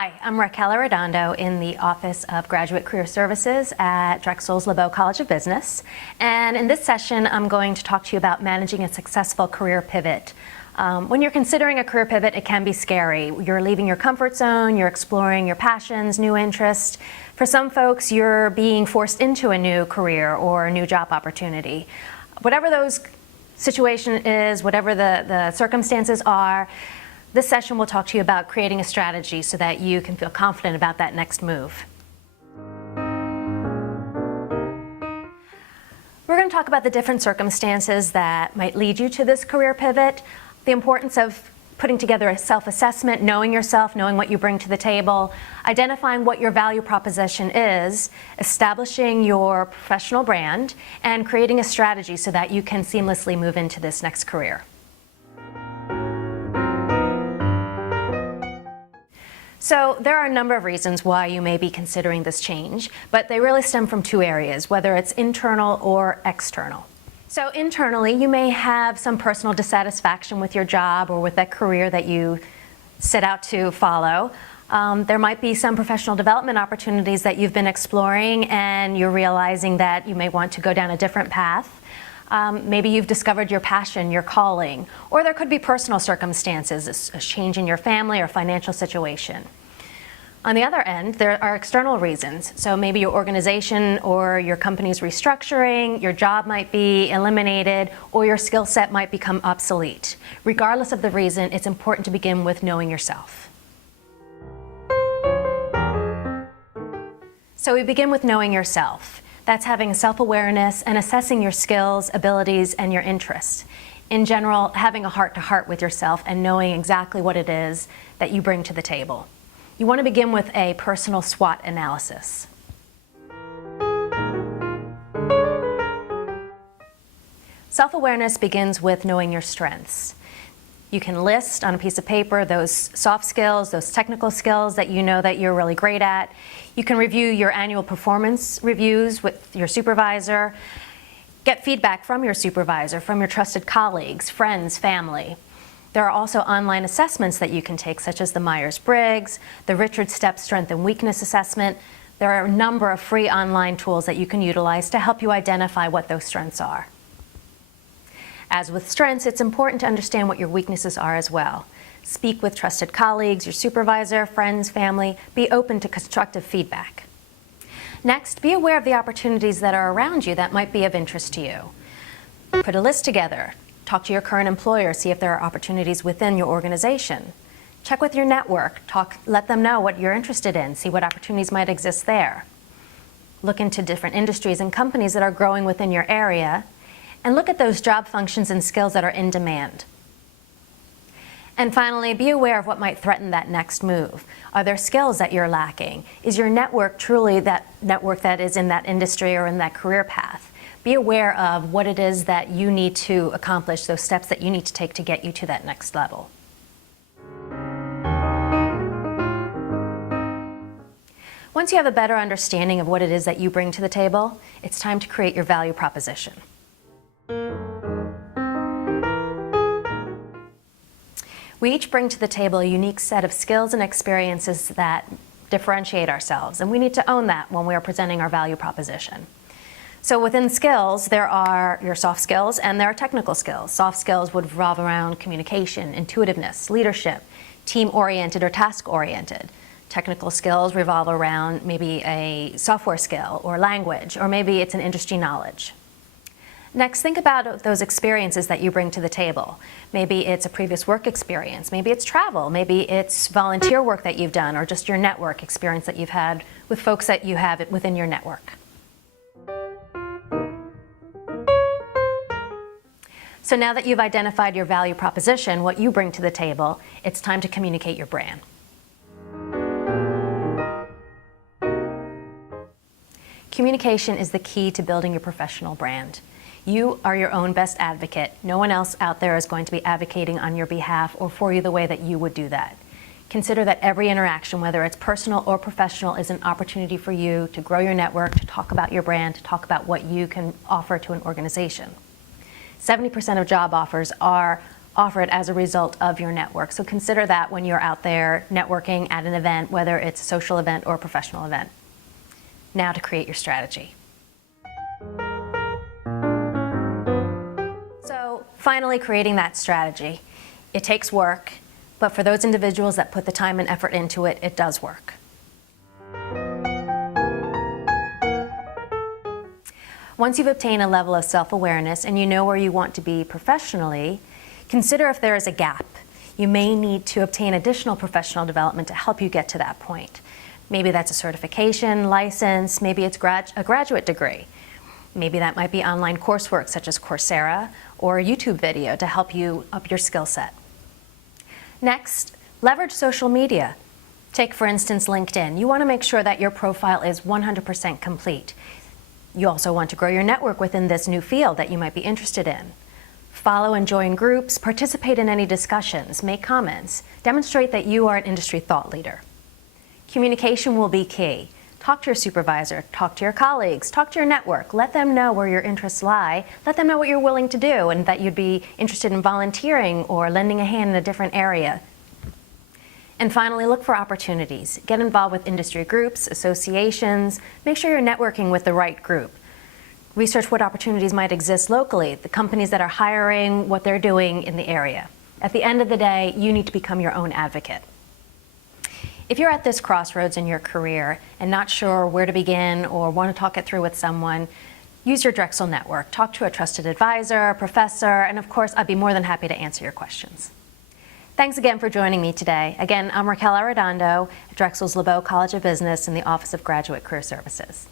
Hi, I'm Raquel Arredondo in the Office of Graduate Career Services at Drexel's LeBow College of Business. And in this session, I'm going to talk to you about managing a successful career pivot. When you're considering a career pivot, it can be scary. You're leaving your comfort zone, you're exploring your passions, new interests. For some folks, you're being forced into a new career or a new job opportunity. Whatever those situation is, whatever the circumstances are, this session will talk to you about creating a strategy so that you can feel confident about that next move. We're going to talk about the different circumstances that might lead you to this career pivot, the importance of putting together a self-assessment, knowing yourself, knowing what you bring to the table, identifying what your value proposition is, establishing your professional brand, and creating a strategy so that you can seamlessly move into this next career. So there are a number of reasons why you may be considering this change, but they really stem from two areas, whether it's internal or external. So internally, you may have some personal dissatisfaction with your job or with that career that you set out to follow. There might be some professional development opportunities that you've been exploring and you're realizing that you may want to go down a different path. Maybe you've discovered your passion, your calling, or there could be personal circumstances, a change in your family or financial situation. On the other end, there are external reasons. So maybe your organization or your company's restructuring, your job might be eliminated, or your skill set might become obsolete. Regardless of the reason, it's important to begin with knowing yourself. So we begin with knowing yourself. That's having self-awareness and assessing your skills, abilities, and your interests. In general, having a heart-to-heart with yourself and knowing exactly what it is that you bring to the table. You want to begin with a personal SWOT analysis. Self-awareness begins with knowing your strengths. You can list on a piece of paper those soft skills, those technical skills that you know that you're really great at. You can review your annual performance reviews with your supervisor, get feedback from your supervisor, from your trusted colleagues, friends, family. There are also online assessments that you can take, such as the Myers-Briggs, the Richard Step Strength and Weakness Assessment. There are a number of free online tools that you can utilize to help you identify what those strengths are. As with strengths, it's important to understand what your weaknesses are as well. Speak with trusted colleagues, your supervisor, friends, family. Be open to constructive feedback. Next, be aware of the opportunities that are around you that might be of interest to you. Put a list together. Talk to your current employer, see if there are opportunities within your organization. Check with your network. Let them know what you're interested in. See what opportunities might exist there. Look into different industries and companies that are growing within your area. And look at those job functions and skills that are in demand. And finally, be aware of what might threaten that next move. Are there skills that you're lacking? Is your network truly that network that is in that industry or in that career path? Be aware of what it is that you need to accomplish, those steps that you need to take to get you to that next level. Once you have a better understanding of what it is that you bring to the table, it's time to create your value proposition. We each bring to the table a unique set of skills and experiences that differentiate ourselves, and we need to own that when we are presenting our value proposition. So within skills, there are your soft skills and there are technical skills. Soft skills would revolve around communication, intuitiveness, leadership, team-oriented or task-oriented. Technical skills revolve around maybe a software skill or language, or maybe it's an industry knowledge. Next, think about those experiences that you bring to the table. Maybe it's a previous work experience, maybe it's travel, maybe it's volunteer work that you've done, or just your network experience that you've had with folks that you have within your network. So now that you've identified your value proposition, what you bring to the table, it's time to communicate your brand. Communication is the key to building your professional brand. You are your own best advocate. No one else out there is going to be advocating on your behalf or for you the way that you would do that. Consider that every interaction, whether it's personal or professional, is an opportunity for you to grow your network, to talk about your brand, to talk about what you can offer to an organization. 70% of job offers are offer it as a result of your network. So consider that when you're out there networking at an event, whether it's a social event or a professional event. Now to create your strategy. So finally, creating that strategy. It takes work, but for those individuals that put the time and effort into it, it does work. Once you've obtained a level of self-awareness and you know where you want to be professionally, consider if there is a gap. You may need to obtain additional professional development to help you get to that point. Maybe that's a certification, license, maybe it's a graduate degree. Maybe that might be online coursework such as Coursera or a YouTube video to help you up your skill set. Next, leverage social media. Take, for instance, LinkedIn. You want to make sure that your profile is 100% complete. You also want to grow your network within this new field that you might be interested in. Follow and join groups, participate in any discussions, make comments, demonstrate that you are an industry thought leader. Communication will be key. Talk to your supervisor, talk to your colleagues, talk to your network, let them know where your interests lie, let them know what you're willing to do and that you'd be interested in volunteering or lending a hand in a different area. And finally, look for opportunities. Get involved with industry groups, associations. Make sure you're networking with the right group. Research what opportunities might exist locally, the companies that are hiring, what they're doing in the area. At the end of the day, you need to become your own advocate. If you're at this crossroads in your career and not sure where to begin or want to talk it through with someone, use your Drexel network. Talk to a trusted advisor, a professor, and of course, I'd be more than happy to answer your questions. Thanks again for joining me today. Again, I'm Raquel Arredondo at Drexel's LeBow College of Business in the Office of Graduate Career Services.